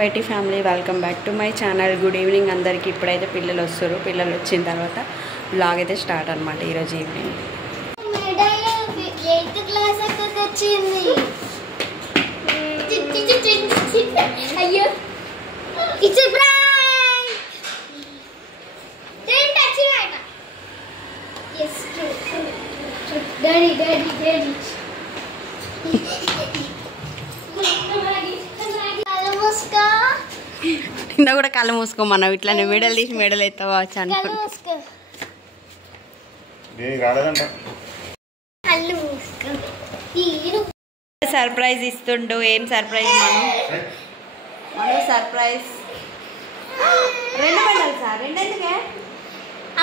YT family, welcome back to my channel. Good evening అందరికీ. ఇప్పుడైతే పిల్లలు వస్తారు. పిల్లలు వచ్చిన తర్వాత బ్లాగ్ అయితే స్టార్ట్ అనమాట ఈరోజు ఈవినింగ్. నిన్న కూడా కళ్ళు మూసుకోమన్నావు, ఇట్లానే మెడల్ తీసి మెడల్ అవుతావా అనుకుంటా. సర్ప్రైజ్ ఇస్తుండు. ఏం సర్ప్రైజ్ మనం సర్ప్రైజ్ 2 మెడల్ సార్. 2 ఎందుకే?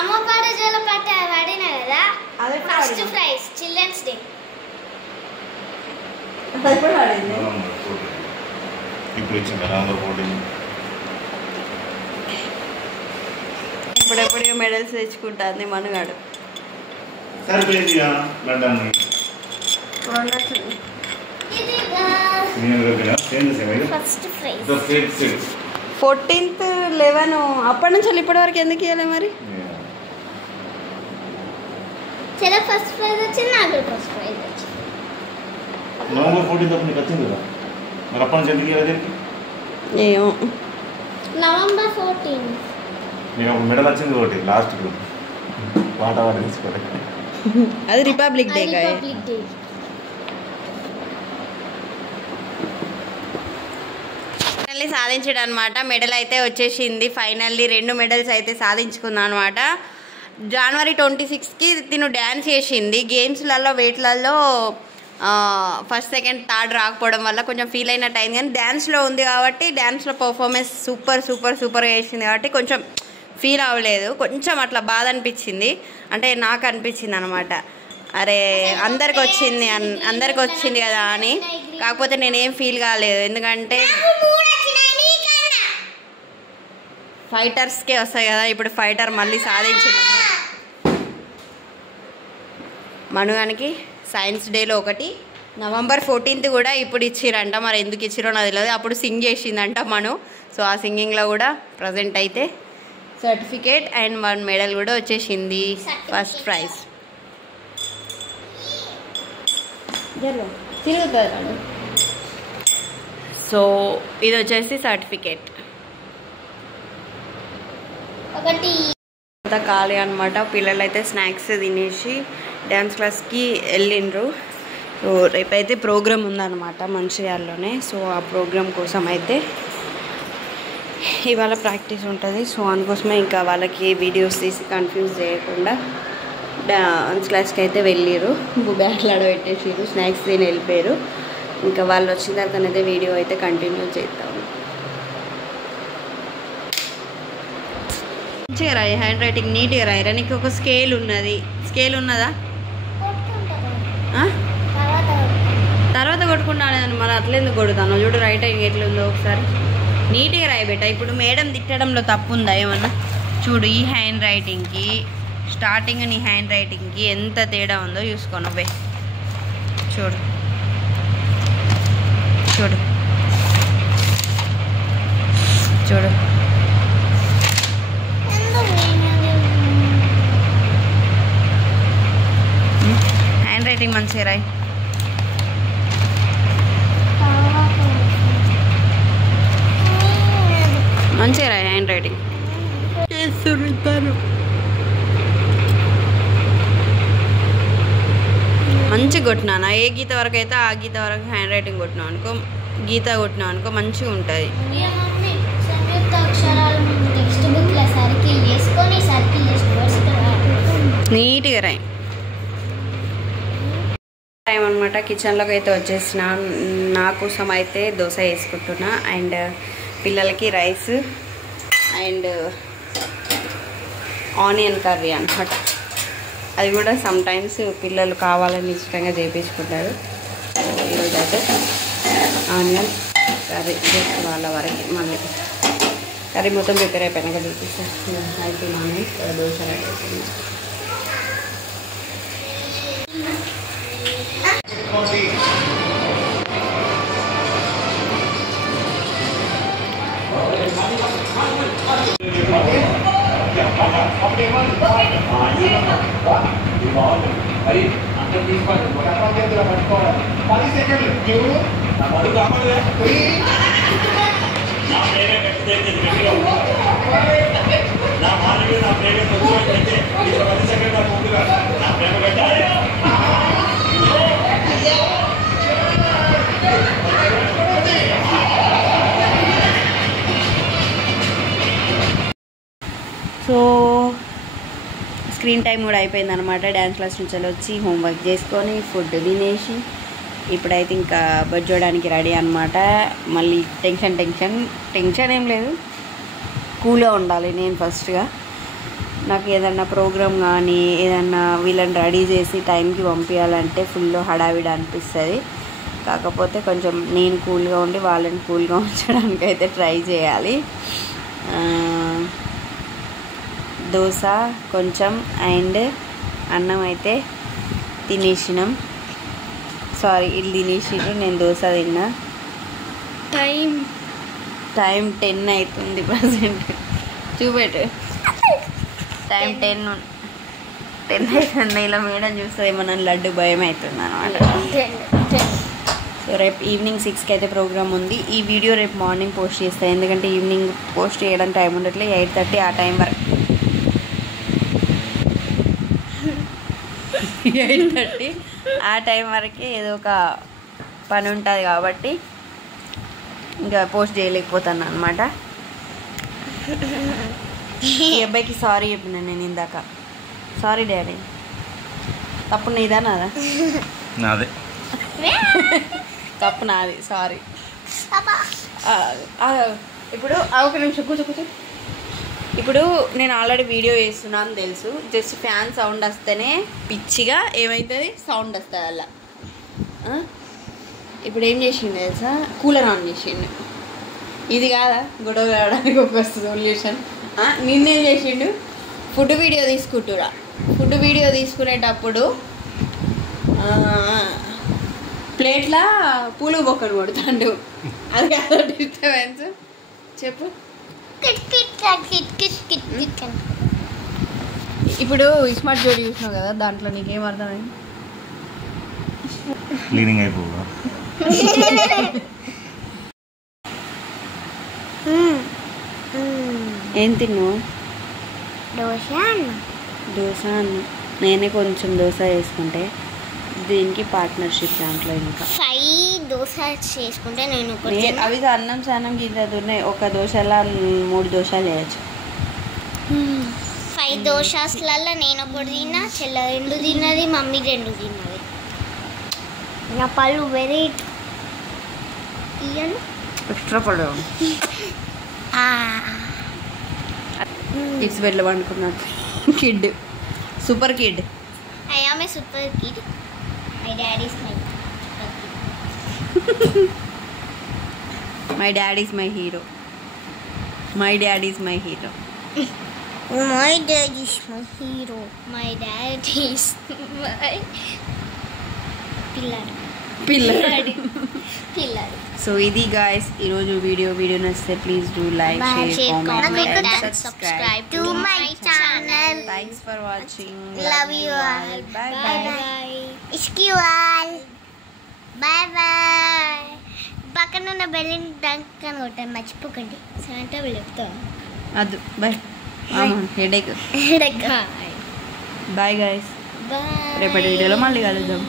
అమ్మ పాట జోల పాట వాడినా కదా, అదే ఫస్ట్ ప్రైజ్ చిల్డ్రన్స్ డే. ఇప్పుడెప్పుడు మెడల్స్ తెచ్చుకుంటుంది మనగాడు. ఫస్ట్ ప్రైజ్ 14th 11 అప్పటి నుంచి ఇప్పటి వరకు ఎందుకు ఇవ్వలే మరి? చాలా ఫస్ట్ ప్రైజ్ వచ్చింది, నాకు ఫస్ట్ ప్రైజ్ వచ్చింది. నవంబర్ 14 అప్పుడు నీకు వచ్చింది కదా, మరి అప్పటి నుంచి ఎందుకు ఇవ్వలేదు? ఏమో నవంబర్ 14 నీకు ఒక మెడల్ వచ్చింది ఒకటి లాస్ట్ పాట వాడు తీసుకోవడానికి. అది రిపబ్లిక్ డే. ఫైనల్లీ సాధించాడు అనమాట. మెడల్ అయితే వచ్చేసింది. ఫైనల్లీ 2 మెడల్స్ అయితే సాధించుకుందాం అనమాట. జనవరి 26కి తిను డ్యాన్స్ చేసింది. గేమ్స్లలో వేట్లలో ఫస్ట్ సెకండ్ థర్డ్ రాకపోవడం వల్ల కొంచెం ఫీల్ అయినట్టు అయింది, కానీ డ్యాన్స్లో ఉంది కాబట్టి డ్యాన్స్లో పర్ఫార్మెన్స్ సూపర్గా చేసింది కాబట్టి కొంచెం ఫీల్ అవ్వలేదు. కొంచెం అట్లా బాధ అనిపించింది, అంటే నాకు అనిపించింది అనమాట. అరే అందరికి వచ్చింది కదా అని. కాకపోతే నేనేం ఫీల్ కాలేదు, ఎందుకంటే ఫైటర్స్కే వస్తాయి కదా. ఇప్పుడు ఫైటర్ మళ్ళీ సాధించింది మనుగానికి. సైన్స్ డేలో ఒకటి, నవంబర్ 14th కూడా ఇప్పుడు ఇచ్చిరంట. మరి ఎందుకు ఇచ్చిరో నాకు తెలియదు. అప్పుడు సింగ్ చేసిందంట మను. సో ఆ సింగింగ్లో కూడా ప్రజెంట్ అయితే సర్టిఫికేట్ అండ్ 1 మెడల్ కూడా వచ్చేసింది, ఫస్ట్ ప్రైజ్. సో ఇది వచ్చేసి సర్టిఫికేట్. అంతా ఖాళీ అనమాట. పిల్లలు అయితే స్నాక్స్ తినేసి డ్యాన్స్ క్లాస్కి వెళ్ళిండ్రు. సో రేపైతే ప్రోగ్రామ్ ఉందన్నమాట మంచిర్యాలలోనే. సో ఆ ప్రోగ్రామ్ కోసం అయితే ఇవాళ ప్రాక్టీస్ ఉంటుంది. సో అందుకోసమే ఇంకా వాళ్ళకి వీడియోస్ తీసి కన్ఫ్యూజ్ చేయకుండా డాన్స్ క్లాస్కి అయితే వెళ్ళిర్రు. బ్యాట్లు ఆడబెట్టేసిర్రు, స్నాక్స్ తిని వెళ్ళిపోయారు. ఇంకా వాళ్ళు వచ్చిన తర్వాతనైతే వీడియో అయితే కంటిన్యూ చేద్దాము. మంచిగా రాయి, హ్యాండ్ రైటింగ్ నీట్గా రాయిరా. నీకు ఒక స్కేల్ ఉన్నదా? తర్వాత కొట్టుకుంటాను మరి అట్లెందుకు కొడుతాను? చూడు రైట్ ఎట్లుందో ఒకసారి నీట్గా రాయబెట్ట. ఇప్పుడు మేడం తిట్టడంలో తప్పు ఉందా ఏమన్నా? చూడు, ఈ హ్యాండ్ రైటింగ్కి స్టార్టింగ్ నీ హ్యాండ్ రైటింగ్కి ఎంత తేడా ఉందో చూసుకో నువ్వే. చూడు చూడు చూడు హ్యాండ్ రైటింగ్ మంచిగా రాయి. మంచిగా రాయి హ్యాండ్ రైటింగ్. మంచిగా కొట్టినా ఏ గీత వరకు అయితే ఆ గీత వరకు హ్యాండ్ రైటింగ్ కొట్టినావు అనుకో, గీత కొట్టినావు అనుకో మంచిగా ఉంటుంది. నీట్గా రాయి. టైం అనమాట. కిచెన్లోకి అయితే వచ్చేసిన. నా కోసం అయితే దోశ వేసుకుంటున్నా అండ్ పిల్లలకి రైస్ అండ్ ఆనియన్ కర్రీ అనమాట. అది కూడా సమ్ టైమ్స్ పిల్లలు కావాలని ఇష్టంగా చేయించుకుంటారు. ఈరోజు అయితే ఆనియన్ కర్రీ జస్ట్ వాళ్ళ వరకు. మళ్ళీ కర్రీ మొత్తం ప్రిపేర్ అయిపోయినాక చూపిస్తాను. అయిపోయినాను దోశ రెడీ అయిపోయింది. సో స్క్రీన్ టైం కూడా అయిపోయింది అనమాట. డ్యాన్స్ క్లాస్ నుంచి వచ్చి హోంవర్క్ చేసుకొని ఫుడ్ తినేసి ఇప్పుడైతే ఇంకా బజ్జోడానికి రెడీ అనమాట. మళ్ళీ టెన్షన్ ఏం లేదు, కూల్గా ఉండాలి. నేను ఫస్ట్గా నాకు ఏదన్నా ప్రోగ్రామ్ కానీ ఏదన్నా వీళ్ళని రెడీ చేసి టైంకి పంపించాలంటే ఫుల్ హడావిడి అనిపిస్తుంది. కాకపోతే కొంచెం నేను కూల్గా ఉండి వాళ్ళని కూల్గా ఉంచడానికి అయితే ట్రై చేయాలి. దోశ కొంచెం అండ్ అన్నం అయితే తినేసినాం. ఇడ్లీ తినేసిరు, నేను దోశ తిన్నా. టైం 10 అవుతుంది ప్రజెంట్. చూపెట్టు, టైం 10 అవుతుంది. ఇలా మేడం చూస్తుంది మన లడ్డు భయం అవుతుంది అనమాట. సో రేపు ఈవినింగ్ 6కి అయితే ప్రోగ్రామ్ ఉంది. ఈ వీడియో రేపు మార్నింగ్ పోస్ట్ చేస్తాను, ఎందుకంటే ఈవినింగ్ పోస్ట్ చేయడానికి టైం ఉండట్లే. 8:30 ఆ టైం వరకు 8:30 ఆ టైం వరకే ఏదో ఒక పని ఉంటుంది కాబట్టి ఇంకా పోస్ట్ చేయలేకపోతాను అనమాట. ఈ అబ్బాయికి సారీ చెప్పిన నేను ఇందాక. సారీ డాడీ, తప్పు నీదా నాదా? నాదే. తప్పు నాది, సారీ. ఇప్పుడు ఒక నిమిషం కూర్చో. ఇప్పుడు నేను ఆల్రెడీ వీడియో చేస్తున్నాను తెలుసు. జస్ట్ ఫ్యాన్ సౌండ్ వస్తేనే పిచ్చిగా ఏమవుతుంది, సౌండ్ వస్తుంది అలా. ఇప్పుడు ఏం చేసిండు తెలుసా, కూలర్ ఆన్ చేసిండు. ఇది కాదా గొడవ రావడానికి ఒక సొల్యూషన్. నిన్నేం చేసిండు, ఫుడ్ వీడియో తీసుకుంటురా. ఫుడ్ వీడియో తీసుకునేటప్పుడు ప్లేట్లా పూలు బొక్కను కొడతాడు. అది కాదు డిస్టర్బెన్స్. చెప్పు. ఇప్పుడు స్మార్ట్ జోడి చూసినావు కదా, దాంట్లో నీకేం అర్థమైంది? క్లీనింగ్ అయిపోగా ఏం తిన్నావు? దోశ అన్న. నేనే కొంచెం దోశ వేసుకుంటే దీనికి పార్ట్నర్షిప్ దాంట్లో ఇంకా 5 దోశ చేసుకుంటే నేను అవి అన్నం సానం గిద్దదు ఉన్నాయి. ఒక దోశలా 3 దోశలు వేయచ్చు. 5 దోశలలో నేను ఒకటి తిన్నా, చెల్ల 2 తిన్నది, మమ్మీ 2 తిన్నది. నా పళ్ళు వెరీ ఎక్స్ట్రా పడవు. కిడ్స్ బెడ్లో పండుకున్నాడు kid, super kid. I am a super kid. My dad is my My dad is my hero. My dad is my hero. My dad is my hero. My dad is my పిల్లడు. So ఇది guys ఈరోజు video నచ్చితే please do like, share, comment and subscribe to my channel. Thanks for watching. Love you all. Bye bye. Iski all. Bye bye. పక్కన ఉన్న bell dunk అని కొట్టాను, మర్చిపోకండి. సాయంత్రం చెప్తాను. అదు బై. హెడేక్. Bye guys. రేపటి వీడియోలో మళ్ళీ కలుద్దాం.